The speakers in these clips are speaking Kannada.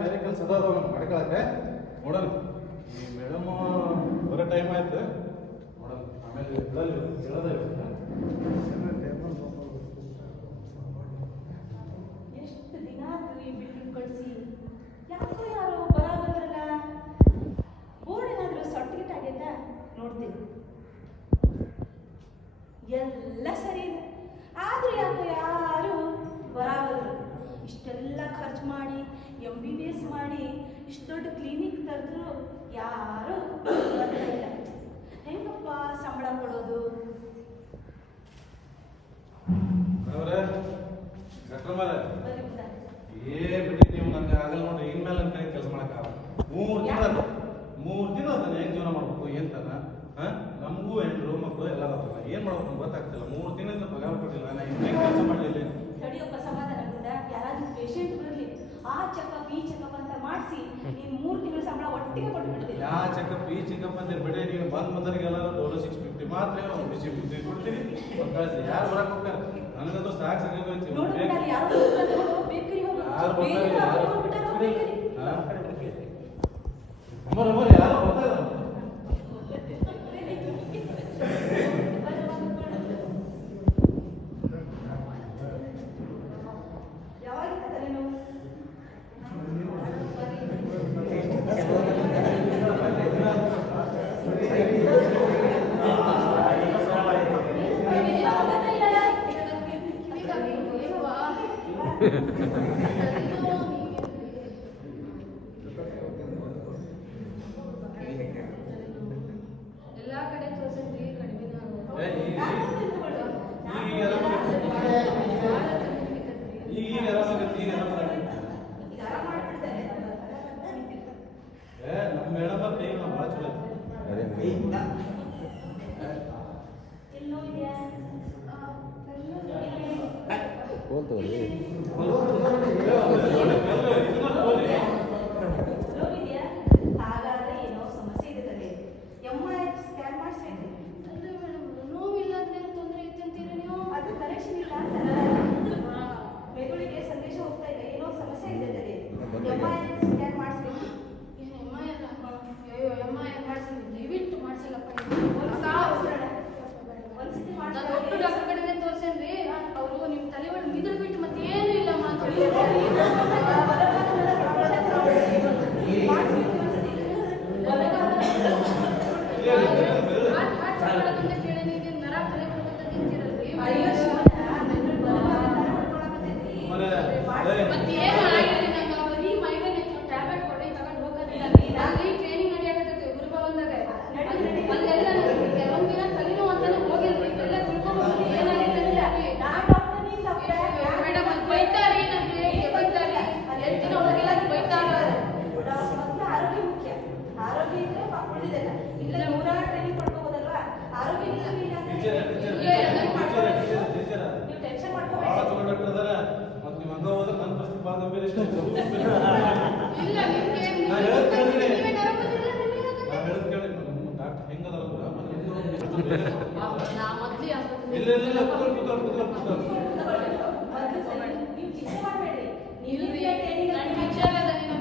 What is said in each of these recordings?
ಬೆರೆಕಲ್ಲಿ ಸದಾದವ ನಮ್ಮ ಮಡಕಳಕ್ಕೆ ನೋಡೋಣ ಈ ಮೇಡಮ್ ಬರೋ ಟೈಮ್ ಆಯ್ತು ನೋಡೋಣ ಆಮೇಲೆ ಹೇಳಲ್ಲ ಹೇಳೋದೇ ಹೆಣ್ಣು ಮಕ್ಕಳು ಎಲ್ಲ ಬರ್ತಾರೆ. ಏನು ಮಾಡ್ಬೇಕು ಗೊತ್ತಾಗ್ತಿಲ್ಲ. ಮೂರು ತಿಂಗಳಿಂದ ಪಗಾರ ಕೊಟ್ಟಿಲ್ಲ. ನಾನು ಹೆಂಗೆ ಕೆಲಸ ಮಾಡಲಿಲ್ಲ? ತಡಿಯಪ್ಪ ಸಮಾಧಾನದಿಂದ ಯಾರಾದ್ರೂ ಪೇಷಂಟ್ ಬರಲಿ. ಆ ಚೆಕಪ್ ಈ ಚೆಕಪ್ ಅಂತ ಮಾಡಿಸಿ ನೀವು ಮೂರು ತಿಂಗಳ ಸಂಬಳ ಒಟ್ಟಿಗೆ ಕೊಟ್ಬಿಡ್ತೀವಿ ಯಾ ಚೆಕಪ್ ಈ ಚೆಕಪ್ ಅಂತ ಬಿಡಿ ನೀವು ಬಂದ್ ಬಂದರಿಗೆಲ್ಲ ಡೋಲೋ ಸಿಕ್ಸ್ ಫಿಫ್ಟಿ ಮಾತ್ರ ನಾವು ಬಿಸಿ ಬಿಸಿ ಕೊಡ್ತೀವಿ ಕಳಿಸಿ ಯಾರು ಬರಕ್ ಹೋಗ್ತಾರೆ? ನನಗಂತೂ ಸಾಕು ಸಾಕಾಗೋಯ್ತು ಯಾರು ಬರ್ತಾರೆ ಯಾರು ಬರ್ತಾರೆ ಯಾರು ಬರ್ತಾರೆ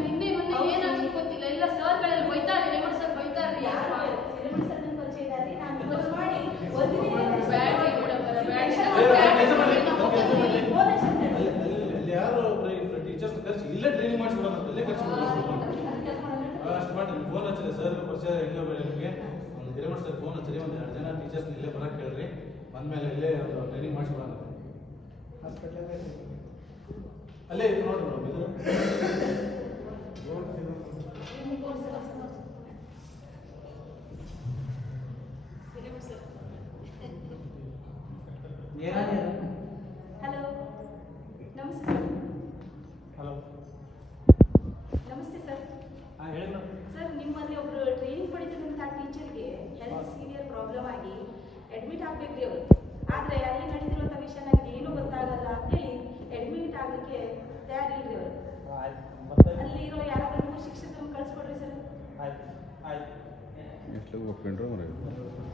ಹಿಂದೆ ಮೊನ್ನೆ ಏನಾಗ್ಲಿಕ್ಕೆ ಗೊತ್ತಿಲ್ಲ ಎಲ್ಲ ಸರ್ಗಳಲ್ಲಿ ಬೈತಾರೆ ಸರ್ ಬೈತಾರೆ ಯಾರು ಅಷ್ಟು ಮಾಡಿ ನಿಮ್ಗೆ ಫೋನ್ ಹಚ್ಚಿದೆ ಸರ್ ಪರಿಚಯ ಇಲ್ಲೇ ಬೇರೆ ನಿಮಗೆ. ಒಂದು ಹಿರೇಮಠ ಸರ್ ಫೋನ್ ಹಚ್ಚಿರಿ ಒಂದು ಎರಡು ಜನ ಟೀಚರ್ಸ್ ಇಲ್ಲೇ ಬರೋಕ್ಕೆ ಕೇಳ್ರಿ ಬಂದಮೇಲೆ ಇಲ್ಲೇ ಒಂದು ಟ್ರೈನಿಂಗ್ ಮಾಡಿಸ್ಬೋದು ಅಲ್ಲೇ ಇದು ನೋಡಿ ಮೇಡಮ್ ಇದು. वो पेंटर मरेगा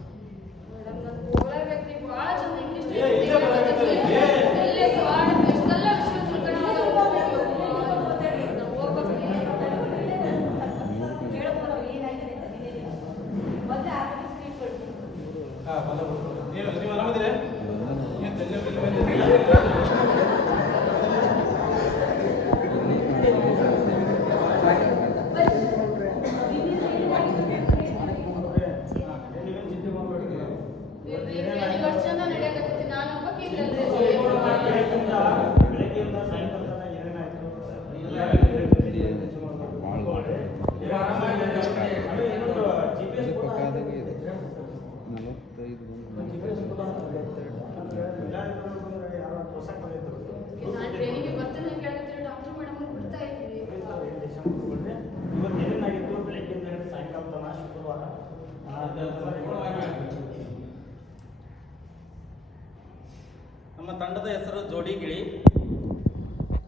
ನಮ್ಮ ತಂಡದ ಹೆಸರು ಜೋಡಿಗಿಳಿ.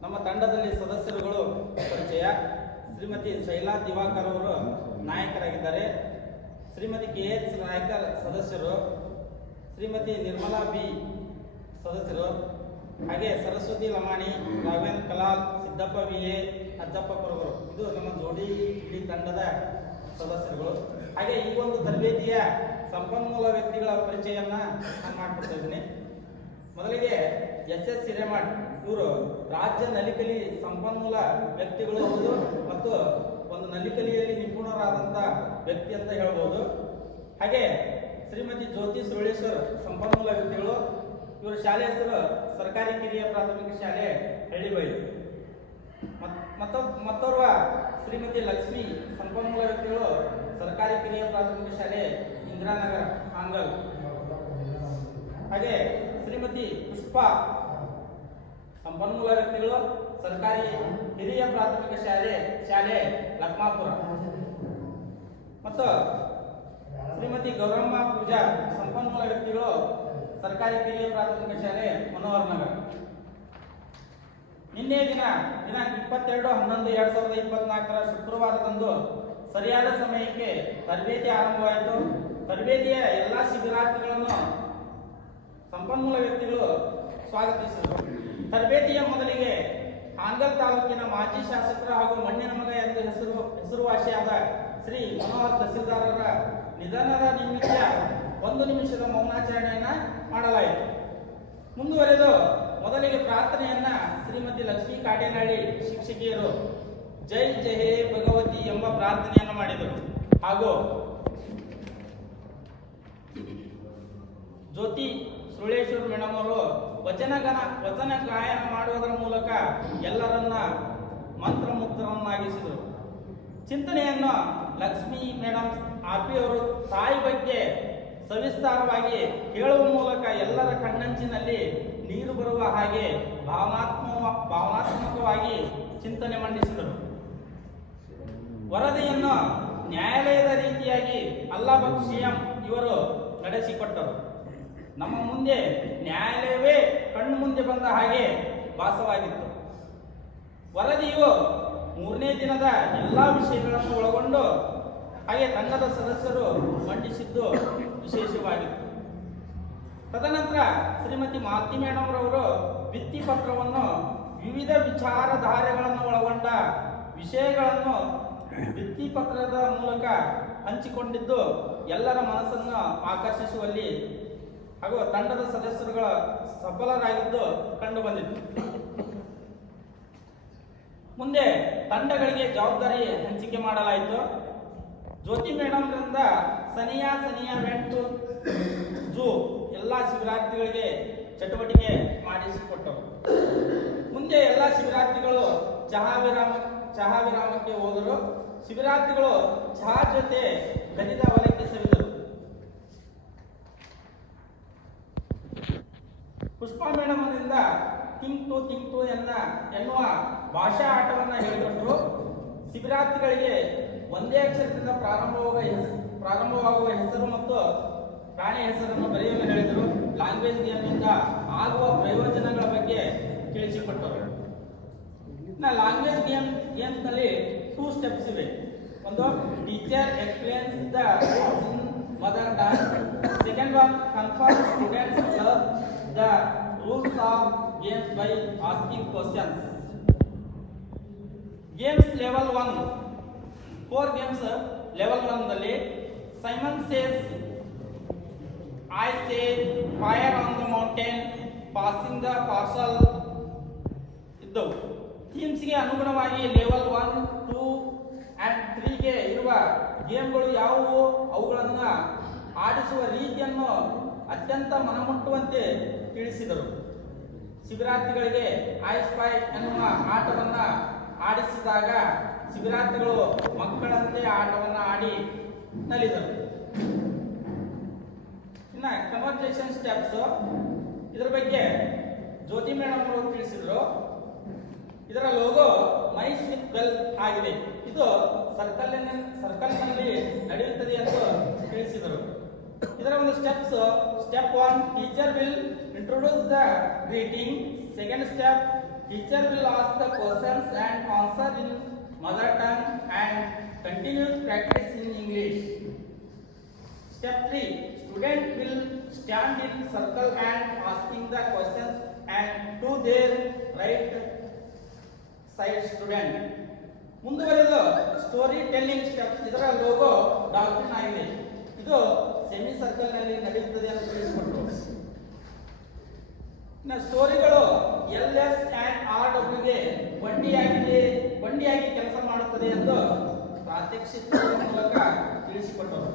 ನಮ್ಮ ತಂಡದಲ್ಲಿ ಸದಸ್ಯರುಗಳು ಪರಿಚಯ. ಶ್ರೀಮತಿ ಶೈಲಾ ದಿವಾಕರ್ ಅವರು ನಾಯಕರಾಗಿದ್ದಾರೆ. ಶ್ರೀಮತಿ ಕೆ ಎಚ್ ನಾಯ್ಕರ್ ಸದಸ್ಯರು. ಶ್ರೀಮತಿ ನಿರ್ಮಲಾ ಬಿ ಸದಸ್ಯರು. ಹಾಗೆ ಸರಸ್ವತಿ ಲಮಾಣಿ, ರಾಘವೇಂದ್ರ ಕಲಾಲ್, ಸಿದ್ದಪ್ಪ ವಿ ಎ, ಅಜ್ಜಪ್ಪ ಕೊರವರು ಇದು ನಮ್ಮ ಜೋಡಿ ತಂಡದ ಸದಸ್ಯರುಗಳು. ಹಾಗೆ ಈ ಒಂದು ತರಬೇತಿಯ ಸಂಪನ್ಮೂಲ ವ್ಯಕ್ತಿಗಳ ಪರಿಚಯವನ್ನ ನಾನು ಮಾಡ್ಕೊಡ್ತಾ ಇದ್ದೀನಿ. ಮೊದಲಿಗೆ ಎಸ್ ಎಸ್ ಹಿರೇಮಠ್, ಇವರು ರಾಜ್ಯ ನಲಿಕಲಿ ಸಂಪನ್ಮೂಲ ವ್ಯಕ್ತಿಗಳು ಹೌದು ಮತ್ತು ಒಂದು ನಲಿಕಲಿಯಲ್ಲಿ ನಿಪುಣರಾದಂಥ ವ್ಯಕ್ತಿ ಅಂತ ಹೇಳ್ಬೋದು. ಹಾಗೆ ಶ್ರೀಮತಿ ಜ್ಯೋತಿ ಸುರಳೇಶ್ವರ್ ಸಂಪನ್ಮೂಲ ವ್ಯಕ್ತಿಗಳು, ಇವರ ಶಾಲೆ ಹೆಸರು ಸರ್ಕಾರಿ ಕಿರಿಯ ಪ್ರಾಥಮಿಕ ಶಾಲೆ ಹಳ್ಳಿಬೈ ಮತ್ತೊಬ್ಬ ಮತ್ತೊಬ್ ಮತ್ತೋರ್ವ ಶ್ರೀಮತಿ ಲಕ್ಷ್ಮಿ ಸಂಪನ್ಮೂಲ ವ್ಯಕ್ತಿಗಳು ಸರ್ಕಾರಿ ಕಿರಿಯ ಪ್ರಾಥಮಿಕ ಶಾಲೆ, ಇಂದಿರಾನಗರ, ಹಾಂಗಲ್. ಹಾಗೆ ಶ್ರೀಮತಿ ಪುಷ್ಪಾ, ಸಂಪನ್ಮೂಲ ವ್ಯಕ್ತಿಗಳು, ಸರ್ಕಾರಿ ಹಿರಿಯ ಪ್ರಾಥಮಿಕ ಶಾಲೆ ಶಾಲೆ ಲಕ್ಮಾಪುರ. ಮತ್ತು ಶ್ರೀಮತಿ ಗೌರಮ್ಮ ಪೂಜಾ, ಸಂಪನ್ಮೂಲ ವ್ಯಕ್ತಿಗಳು, ಸರ್ಕಾರಿ ಕಿರಿಯ ಪ್ರಾಥಮಿಕ ಶಾಲೆ, ಮನೋಹರ್ ನಗರ. ನಿನ್ನೆ ದಿನ, ದಿನಾಂಕ ಇಪ್ಪತ್ತೆರಡು ಹನ್ನೊಂದು ಎರಡ್ ಸಾವಿರದ ಇಪ್ಪತ್ನಾಲ್ಕರ ಶುಕ್ರವಾರದಂದು ಸರಿಯಾದ ಸಮಯಕ್ಕೆ ತರಬೇತಿ ಆರಂಭವಾಯಿತು. ತರಬೇತಿಯ ಎಲ್ಲ ಶಿಬಿರಾರ್ಥಿಗಳನ್ನು ಸಂಪನ್ಮೂಲ ವ್ಯಕ್ತಿಗಳು ಸ್ವಾಗತಿಸಿದರು. ತರಬೇತಿಯ ಮೊದಲಿಗೆ ಹಾನಗಲ್ ತಾಲೂಕಿನ ಮಾಜಿ ಶಾಸಕರು ಹಾಗೂ ಮಣ್ಣಿನ ಮಗ ಎಂದು ಹೆಸರು, ಹೆಸರುವಾಸಿಯಾದ ಶ್ರೀ ಮನೋಹರ್ ತಹಸೀಲ್ದಾರರ ನಿಧನದ ನಿಮಿತ್ತ ಒಂದು ನಿಮಿಷದ ಮೌನಾಚರಣೆಯನ್ನ ಮಾಡಲಾಯಿತು. ಮುಂದುವರೆದು ಮೊದಲಿಗೆ ಪ್ರಾರ್ಥನೆಯನ್ನ ಶ್ರೀಮತಿ ಲಕ್ಷ್ಮೀ ಕಾಟೇನಹಳ್ಳಿ ಶಿಕ್ಷಕಿಯರು ಜೈ ಜಯ ಭಗವತಿ ಎಂಬ ಪ್ರಾರ್ಥನೆಯನ್ನು ಮಾಡಿದರು. ಹಾಗೂ ಜ್ಯೋತಿ ಸುಳೇಶ್ವರ ಮೇಡಮ್ ಅವರು ವಚನಗನ ವಚನ ಗಾಯನ ಮಾಡುವುದರ ಮೂಲಕ ಎಲ್ಲರನ್ನ ಮಂತ್ರಮುಗ್ಧರನ್ನಾಗಿಸಿದರು. ಚಿಂತನೆಯನ್ನು ಲಕ್ಷ್ಮಿ ಮೇಡಮ್ ಆರ್ ಪಿ ಅವರು ತಾಯಿ ಬಗ್ಗೆ ಸವಿಸ್ತಾರವಾಗಿ ಹೇಳುವ ಮೂಲಕ ಎಲ್ಲರ ಕಣ್ಣಂಚಿನಲ್ಲಿ ನೀರು ಬರುವ ಹಾಗೆ ಭಾವನಾತ್ಮ, ಭಾವನಾತ್ಮಕವಾಗಿ ಚಿಂತನೆ ಮಂಡಿಸಿದರು. ವರದಿಯನ್ನು ನ್ಯಾಯಾಲಯದ ರೀತಿಯಾಗಿ ಅಲ್ಲಾಬಕ್ ಸಿಎಂ ಇವರು ನಡೆಸಿಕೊಟ್ಟರು. ನಮ್ಮ ಮುಂದೆ ನ್ಯಾಯಾಲಯವೇ ಕಣ್ಣು ಮುಂದೆ ಬಂದ ಹಾಗೆ ಭಾಸವಾಗಿತ್ತು. ವರದಿಯು ಮೂರನೇ ದಿನದ ಎಲ್ಲ ವಿಷಯಗಳನ್ನು ಒಳಗೊಂಡು ಹಾಗೆ ತಂಡದ ಸದಸ್ಯರು ಮಂಡಿಸಿದ್ದು ವಿಶೇಷವಾಗಿತ್ತು. ತದನಂತರ ಶ್ರೀಮತಿ ಮಾಲತಿ ಮೇಡಮ್ ರವರು ಭಿತ್ತಿ ಪತ್ರವನ್ನು ವಿವಿಧ ವಿಚಾರಧಾರೆಗಳನ್ನು ಒಳಗೊಂಡ ವಿಷಯಗಳನ್ನು ಭಿತ್ತಿ ಪತ್ರದ ಮೂಲಕ ಹಂಚಿಕೊಂಡಿದ್ದು ಎಲ್ಲರ ಮನಸ್ಸನ್ನು ಆಕರ್ಷಿಸುವಲ್ಲಿ ಹಾಗೂ ತಂಡದ ಸದಸ್ಯರುಗಳ ಸಫಲರಾಗಿದ್ದು ಕಂಡು ಬಂದಿತ್ತು ಮುಂದೆ ತಂಡಗಳಿಗೆ ಜವಾಬ್ದಾರಿ ಹಂಚಿಕೆ ಮಾಡಲಾಯಿತು. ಜ್ಯೋತಿ ಮೇಡಮ್ರಿಂದ ಸನಿಯಾ ಸನಿಯಾ ಮೆಂಟು ಜೂ ಎಲ್ಲ ಶಿಬಿರಾರ್ಥಿಗಳಿಗೆ ಚಟುವಟಿಕೆ ಮಾಡಿಸಿಕೊಟ್ಟವು ಮುಂದೆ ಎಲ್ಲ ಶಿಬಿರಾರ್ಥಿಗಳು ಚಹಾ ವಿರಾಮ ಚಹಾ ವಿರಾಮಕ್ಕೆ ಹೋದರು ಶಿಬಿರಾರ್ಥಿಗಳು ಚಹಾ ಜೊತೆ ಗಣಿತ ಹೊಲಕ್ಕೆ ಸವಿದರು ಪುಷ್ಪ ಮೇಡಮ್ನಿಂದ ತಿಂತು ಟು ಎನ್ನ ಎನ್ನುವ ಭಾಷಾ ಆಟವನ್ನು ಹೇಳಿಕೊಟ್ಟರು ಶಿಬಿರಾರ್ಥಿಗಳಿಗೆ ಒಂದೇ ಅಕ್ಷರದಿಂದ ಪ್ರಾರಂಭವಾಗುವ ಪ್ರಾರಂಭವಾಗುವ ಹೆಸರು ಮತ್ತು ಪ್ರಾಣಿ ಹೆಸರನ್ನು ಬರೆಯಲು ಹೇಳಿದರು. ಲ್ಯಾಂಗ್ವೇಜ್ ಗೇಮ್ನಿಂದ ಆಗುವ ಪ್ರಯೋಜನಗಳ ಬಗ್ಗೆ ತಿಳಿಸಿಕೊಟ್ಟರು. ಲ್ಯಾಂಗ್ವೇಜ್ ಲ್ಯಾಂಗ್ವೇಜ್ ಗೇಮ್ ಗೇಮ್ಸ್ನಲ್ಲಿ ಟೂ ಸ್ಟೆಪ್ಸ್ ಇವೆ ಒಂದು teacher explains the mother tongue second one confirm students the rules of games by asking questions games level one four games level ಒನ್ದಲ್ಲಿ Simon says I say fire on the mountain passing the parcel ಇದ್ದವು ಟೀಮ್ಸ್ಗೆ ಅನುಗುಣವಾಗಿ ಲೆವೆಲ್ ಒನ್ ಟೂ ಆ್ಯಂಡ್ ತ್ರೀಗೆ ಇರುವ ಗೇಮ್ಗಳು ಯಾವುವು? ಅವುಗಳನ್ನು ಆಡಿಸುವ ರೀತಿಯನ್ನು ಅತ್ಯಂತ ಮನಮುಟ್ಟುವಂತೆ ತಿಳಿಸಿದರು. ಶಿಬಿರಾರ್ಥಿಗಳಿಗೆ ಐಸ್ ಸ್ಪೈ ಎನ್ನುವ ಆಟವನ್ನು ಆಡಿಸಿದಾಗ ಶಿಬಿರಾರ್ಥಿಗಳು ಮಕ್ಕಳಂತೆ ಆಟವನ್ನು ಆಡಿ ನಲಿದರು. ಇನ್ನು ಕನ್ವರ್ಸೇಷನ್ ಸ್ಟೆಪ್ಸ್ ಇದರ ಬಗ್ಗೆ ಜ್ಯೋತಿ ಮೇಡಮ್ ಅವರು ತಿಳಿಸಿದ್ರು. ಇದರ ಲೋಗೋ ಮೈಸ್ ವಿತ್ ಬೆಲ್ ಆಗಿದೆ. ಇದು ಸರ್ಕಲ್ ಸರ್ಕಲ್ನಲ್ಲಿ ನಡೆಯುತ್ತದೆ ಎಂದು ತಿಳಿಸಿದರು. ಇದರ ಒಂದು steps step one teacher will introduce the greeting second step teacher will ask the questions and answer in mother tongue and continue practice in English Step 3. Student will stand in circle and asking the questions and to their right side student ಮುಂದುವರೆದು ಸ್ಟೋರಿ ಟೆಲ್ಲಿಂಗ್ ಸ್ಟೆಪ್ ಇದರ ಲೋಗೋ ಡಾಕ್ಟರ್ ಆಗಿದೆ. ಇದು ಸೆಮಿ ಸರ್ಕಲ್ನಲ್ಲಿ ನಡೆಯುತ್ತದೆ ಅಂತ ತಿಳಿಸಿಕೊಟ್ರು. ಇನ್ನು ಸ್ಟೋರಿಗಳು ಎಲ್ ಎಸ್ ಅಂಡ್ ಆರ್ ಡಬ್ಲ್ಯೂಗೆ ಬಂಡಿಯಾಗಿದೆ ಬಂಡಿಯಾಗಿ ಕೆಲಸ ಮಾಡುತ್ತದೆ ಎಂದು ಪ್ರಾತ್ಯಕ್ಷಿಕ ಮೂಲಕ ತಿಳಿಸಿಕೊಟ್ಟರು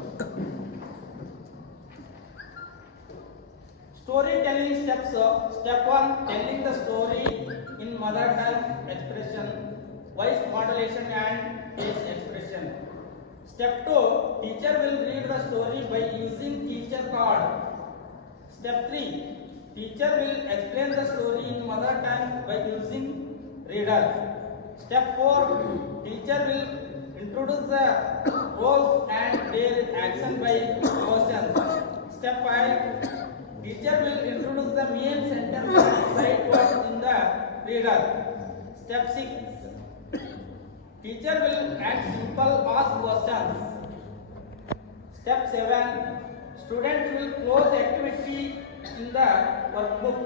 story telling steps step one telling the story. In mother tongue expression, voice modulation and face expression. Step two, teacher will read the story by using teacher card. Step three, teacher will explain the story in mother tongue by using reader. Step four, teacher will introduce the roles and their action by questions. Step five, teacher will introduce the main sentence and sight words in the teacher step 6 teacher will add simple ask questions step 7 students will cloze activity in the workbook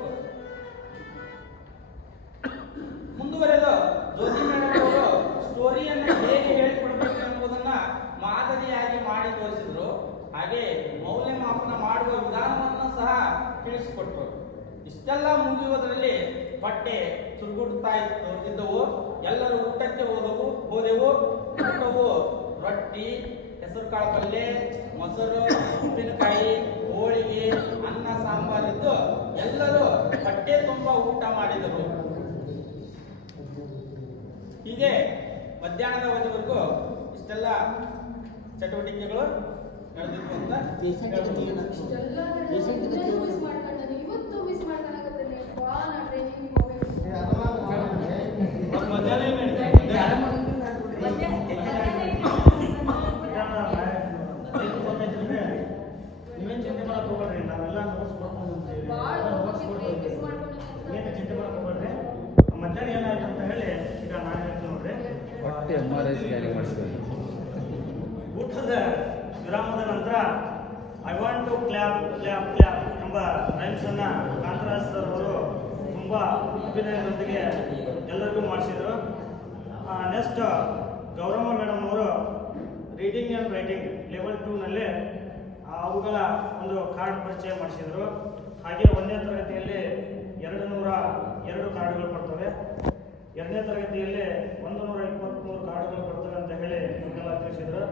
ಮುಂದುವರೆದ ಜೋತಿ ಅವರು ಸ್ಟೋರಿಯನ್ನ ಹೇಗೆ ಹೇಳಿ ಕೊಡಬೇಕು ಮಾದರಿಯಾಗಿ ಮಾಡಿ ತೋರಿಸಿದ್ರು. ಹಾಗೆ ಮೌಲ್ಯಮಾಪನ ಮಾಡುವ ವಿಧಾನವನ್ನು ಸಹ ತಿಳಿಸ್ಕೊಟ್ರು ಇಷ್ಟೆಲ್ಲ ಮುಂದುವರದಲ್ಲಿ ಬಟ್ಟೆ ಚುರುಗುಡ್ತಾ ಇತ್ತು. ಇದ್ದವು. ಎಲ್ಲರೂ ಊಟಕ್ಕೆ ಹೋದವು. ಹೋದೆವು. ಊಟವು ರೊಟ್ಟಿ ಹೆಸರು ಕಾಳು ಪಲ್ಯ ಮೊಸರು ಉಪ್ಪಿನಕಾಯಿ ಹೋಳಿಗೆ ಅನ್ನ ಸಾಂಬಾರಿದ್ದು ಎಲ್ಲರೂ ಹೊಟ್ಟೆ ತುಂಬ ಊಟ ಮಾಡಿದರು. ಹೀಗೆ ಮಧ್ಯಾಹ್ನದ ಒಂದವರೆಗೂ ಇಷ್ಟೆಲ್ಲ ಚಟುವಟಿಕೆಗಳು ನಡೆದಿತ್ತು ಅಂತ ಇವತ್ತು ಮಿಸ್ ಮಾಡ್ಕೊಂಡೆ ಹೊಟ್ಟೆ ಎಂ ಆರ್ ಐ ಸ್ಕ್ಯಾನಿಂಗ್ ಮಾಡಿಸ್ಬೇಕು. ಊಟದ ವಿರಾಮದ ನಂತರ I want to clap clap clap ಎಂಬ ರೈಮ್ಸನ್ನು ಕಾಂತರಾಜ್ ಸರ್ ಅವರು ತುಂಬ ಅಭಿನಯದೊಂದಿಗೆ ಎಲ್ಲರಿಗೂ ಮಾಡಿಸಿದರು. ನೆಕ್ಸ್ಟ್ ಗೌರಮ್ಮ ಮೇಡಮ್ ಅವರು ರೀಡಿಂಗ್ ಆ್ಯಂಡ್ ರೈಟಿಂಗ್ ಲೆವೆಲ್ ಟೂನಲ್ಲಿ ಅವುಗಳ ಒಂದು ಕಾರ್ಡ್ ಪರಿಚಯ ಮಾಡಿಸಿದ್ರು. ಹಾಗೆ ಒಂದನೇ ತರಗತಿಯಲ್ಲಿ ಎರಡು ನೂರ ಎರಡು ಕಾರ್ಡ್ಗಳು ಬರ್ತವೆ. ಎರಡನೇ ತರಗತಿಯಲ್ಲಿ ಒಂದು ನೂರ ಇಪ್ಪತ್ತ್ಮೂರು ಕಾರ್ಡ್ಗಳು ಬರ್ತವೆ ಅಂತ ಹೇಳಿ ನಮಗೆಲ್ಲ ತಿಳಿಸಿದ್ರು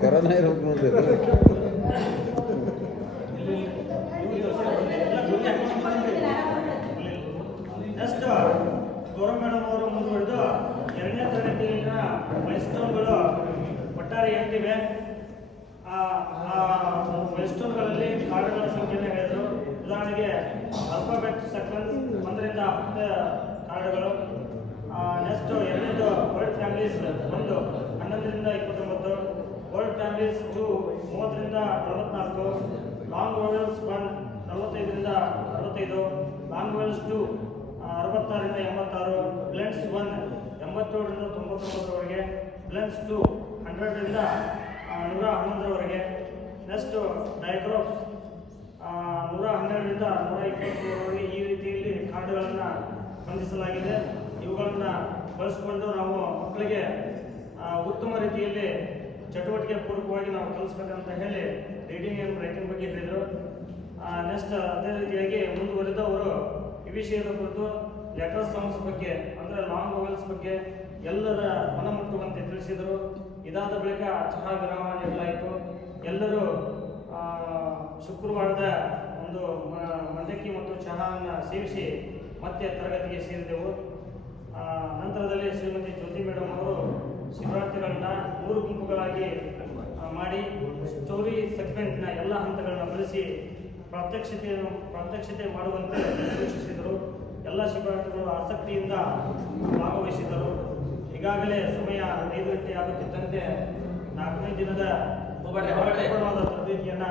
ಕೊರೋನಾ ಇರೋದು ನೋಡ್ರಿ ನೆಕ್ಸ್ಟ್ ಗೌರವ್ ಮೇಡಮ್ ಅವರು ಮುಂದುವರೆದು ಎರಡನೇ ತರಗತಿಯಿಂದ ಮೈಲ್ಸ್ಟೋನ್ಗಳು ಒಟ್ಟಾರೆ ಎಂಟಿವೆ ಆ ಮೈಲ್ಸ್ಟೋನ್ಗಳಲ್ಲಿ ಕಾರ್ಡ್ಗಳ ಸಂಖ್ಯೆಯನ್ನು ಹೇಳಿದರು ಉದಾಹರಣೆಗೆ ಅಲ್ಫಾಬೆಟ್ ಸೆಕ್ವೆನ್ಸ್ ಒಂದರಿಂದ ಹತ್ತು ಕಾರ್ಡ್ಗಳು ನೆಕ್ಸ್ಟ್ ಎರಡನೇದು ವರ್ಲ್ಡ್ ಫ್ಯಾಮಿಲೀಸ್ ಒಂದು ಹನ್ನೊಂದರಿಂದ ಇಪ್ಪತ್ತೊಂಬತ್ತು ವರ್ಲ್ಡ್ ಫ್ಯಾಮಿಲೀಸ್ ಟು ಮೂವತ್ತರಿಂದ ನಲವತ್ನಾಲ್ಕು ಲಾಂಗ್ ವೋವೆಲ್ಸ್ ಒನ್ ನಲವತ್ತೈದರಿಂದ ಅರವತ್ತೈದು ಲಾಂಗ್ ವೋವೆಲ್ಸ್ ಟು ಅರವತ್ತಾರರಿಂದ ಎಂಬತ್ತಾರು ಬ್ಲೆಂಡ್ಸ್ ಒನ್ ಎಂಬತ್ತೇಳರಿಂದ ತೊಂಬತ್ತೊಂಬತ್ತರವರೆಗೆ ಬ್ಲೆಂಡ್ಸ್ ಟು ಹಂಡ್ರೆಡರಿಂದ ನೂರ ಹನ್ನೊಂದರವರೆಗೆ ನೆಕ್ಸ್ಟು ಡೈಕ್ರೋಪ್ಸ್ ನೂರ ಹನ್ನೆರಡರಿಂದ ನೂರ ಇಪ್ಪತ್ತರವರೆಗೆ ಈ ರೀತಿಯಲ್ಲಿ ಕಾರ್ಡ್ಗಳನ್ನು ಹೊಂದಿಸಲಾಗಿದೆ. ಇವುಗಳನ್ನು ಬಳಸಿಕೊಂಡು ನಾವು ಮಕ್ಕಳಿಗೆ ಉತ್ತಮ ರೀತಿಯಲ್ಲಿ ಚಟುವಟಿಕೆ ಪೂರ್ವಕವಾಗಿ ನಾವು ಕಲಿಸ್ಬೇಕಂತ ಹೇಳಿ ರೀಡಿಂಗ್ ಆ್ಯಂಡ್ ರೈಟಿಂಗ್ ಬಗ್ಗೆ ಹೇಳಿದರು. ನೆಕ್ಸ್ಟ್ ಅದೇ ರೀತಿಯಾಗಿ ಮುಂದುವರೆದು ಅವರು ಈ ವಿಷಯದ ಕುರಿತು ಲೆಟರ್ ಸಾಂಗ್ಸ್ ಬಗ್ಗೆ, ಅಂದರೆ ಲಾಂಗ್ ಮೊಬೈಲ್ಸ್ ಬಗ್ಗೆ ಎಲ್ಲರ ಮನ ಮುಟ್ಟುವಂತೆ ತಿಳಿಸಿದರು. ಇದಾದ ಬಳಿಕ ಚಹಾ ವಿರಾಮ ನೀಡಲಾಯಿತು. ಎಲ್ಲರೂ ಶುಕ್ರವಾರದ ಒಂದು ಮಂಡಕ್ಕಿ ಮತ್ತು ಚಹಾವನ್ನು ಸೇವಿಸಿ ಮತ್ತೆ ತರಗತಿಗೆ ಸೇರಿದೆವು. ನಂತರದಲ್ಲಿ ಶ್ರೀಮತಿ ಜ್ಯೋತಿ ಮೇಡಮ್ ಅವರು ಶಿಬಿರಾರ್ಥಿಗಳನ್ನ ಮೂರು ಗುಂಪುಗಳಾಗಿ ಮಾಡಿ ಸ್ಟೋರಿ ಸೆಗ್ಮೆಂಟ್ನ ಎಲ್ಲ ಹಂತಗಳನ್ನು ಬಳಸಿ ಪ್ರಾತ್ಯಕ್ಷತೆಯನ್ನು ಪ್ರಾತ್ಯಕ್ಷತೆ ಮಾಡುವಂತೆ ಸೂಚಿಸಿದರು. ಎಲ್ಲ ಶಿವರಾತ್ರಿಗಳು ಆಸಕ್ತಿಯಿಂದ ಭಾಗವಹಿಸಿದರು. ಈಗಾಗಲೇ ಸಮಯ ಐದು ಗಂಟೆ ಆಗುತ್ತಿದ್ದಂತೆ ನಾಲ್ಕನೇ ದಿನದ ತರಬೇತಿಯನ್ನು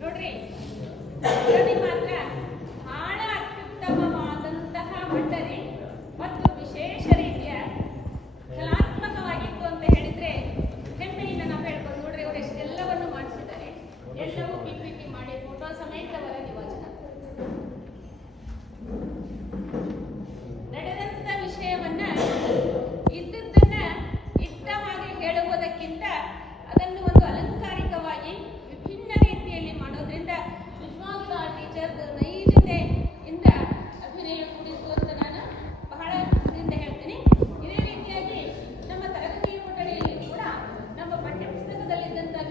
ನೋಡ್ರಿ ಮಾತ್ರ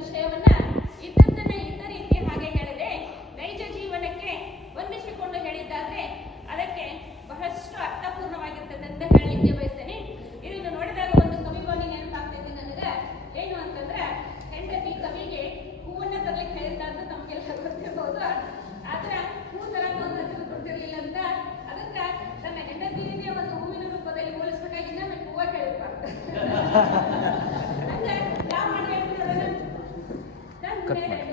ವಿಷಯವನ್ನ ಇದ್ದದ್ದನ್ನ ಇದ್ದ ರೀತಿ ಹಾಗೆ ಹೇಳದೆ. ನೈಜ ಜೀವನಕ್ಕೆ ಹೊಂದಿಸಿಕೊಂಡು ಹೇಳಿದ್ದಾದ್ರೆ ಅದಕ್ಕೆ ಬಹಳಷ್ಟು ಅರ್ಥಪೂರ್ಣವಾಗಿರ್ತದೆ ಅಂತ ಹೇಳಲಿಕ್ಕೆ ಬಯಸ್ತೇನೆ. ಇದನ್ನು ನೋಡಿದಾಗ ಒಂದು ಕವಿಭಾವನೆ ನೆನಪಾಗ್ತೈತೆ ನನಗೆ. ಏನು ಅಂತಂದ್ರೆ, ಹೆಂಡತಿ ಕವಿಗೆ ಹೂವನ್ನ ತರಲಿಕ್ಕೆ ಹೇಳಿದ್ದ ಅಂತ ನಮ್ಗೆಲ್ಲ ಗೊತ್ತಿರ್ಬೋದು. ಆದ್ರೆ ಹೂ ತರಕ ಒಂದು ಗೊತ್ತಿರಲಿಲ್ಲ ಅಂತ. ಅದಕ್ಕ ತನ್ನ ಹೆಂಡತಿನೇ ಒಂದು ಹೂವಿನ ರೂಪದಲ್ಲಿ ಹೋಲಿಸ್ಬೇಕಾಗಿ ನಮಗೆ ಹೂವ ಕೇಳಿರ್ಬಾರ್ದು ketmat.